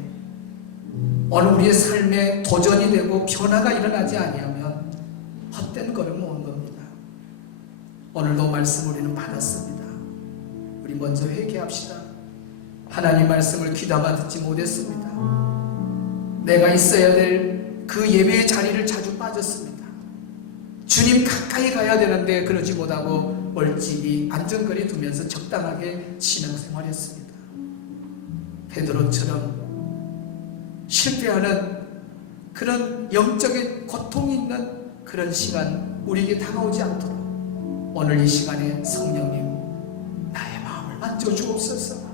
오늘 우리의 삶에 도전이 되고 변화가 일어나지 아니하면 헛된 걸음 온 겁니다. 오늘도 말씀 우리는 받았습니다. 우리 먼저 회개합시다. 하나님 말씀을 귀담아 듣지 못했습니다. 내가 있어야 될 그 예배의 자리를 자주 빠졌습니다. 주님 가까이 가야 되는데 그러지 못하고 멀찍이 안전거리 두면서 적당하게 신앙생활했습니다. 베드로처럼 실패하는 그런 영적인 고통이 있는 그런 시간 우리에게 다가오지 않도록 오늘 이 시간에 성령님 나의 마음을 만져주옵소서.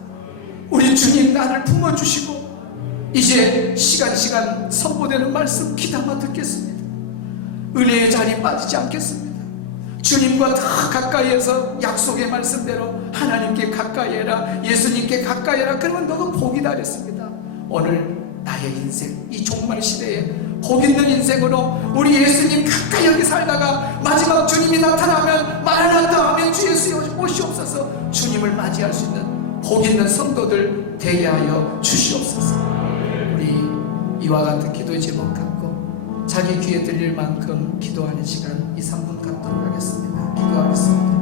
우리 주님 나를 품어주시고 이제 시간 선포되는 말씀 귀담아 듣겠습니다. 은혜의 자리에 빠지지 않겠습니다. 주님과 더 가까이에서 약속의 말씀대로 하나님께 가까이 해라, 예수님께 가까이 해라. 그러면 너도 복이다 그랬습니다. 오늘 나의 인생, 이 종말 시대에 복 있는 인생으로 우리 예수님 가까이 여기 살다가 마지막 주님이 나타나면 마라나타 하면 주 예수 오시옵소서. 주님을 맞이할 수 있는 복 있는 성도들 되게 하여 주시옵소서. 우리 이와 같은 기도의 제목 갖고 자기 귀에 들릴 만큼 기도하는 시간 2, 3분 갖도록 하겠습니다. 기도하겠습니다.